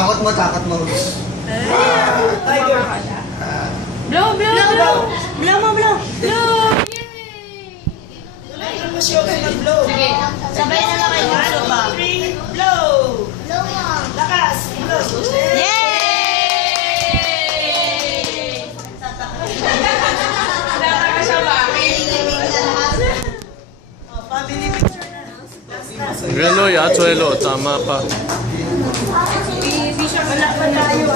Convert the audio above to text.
Takot mo, takot mo. Tiger. Blow, blow, blow. Blow mo, blow. Blow. Ay, mo siya kayo mag-blow. Sige, sabay na lang kayo. Ano ba? 3, blow! Blow mo. Lakas. Blow. Yay! Nakaka siya ba? Family picture na. Relo, Yatuelo, tama pa. Wala pa tayo.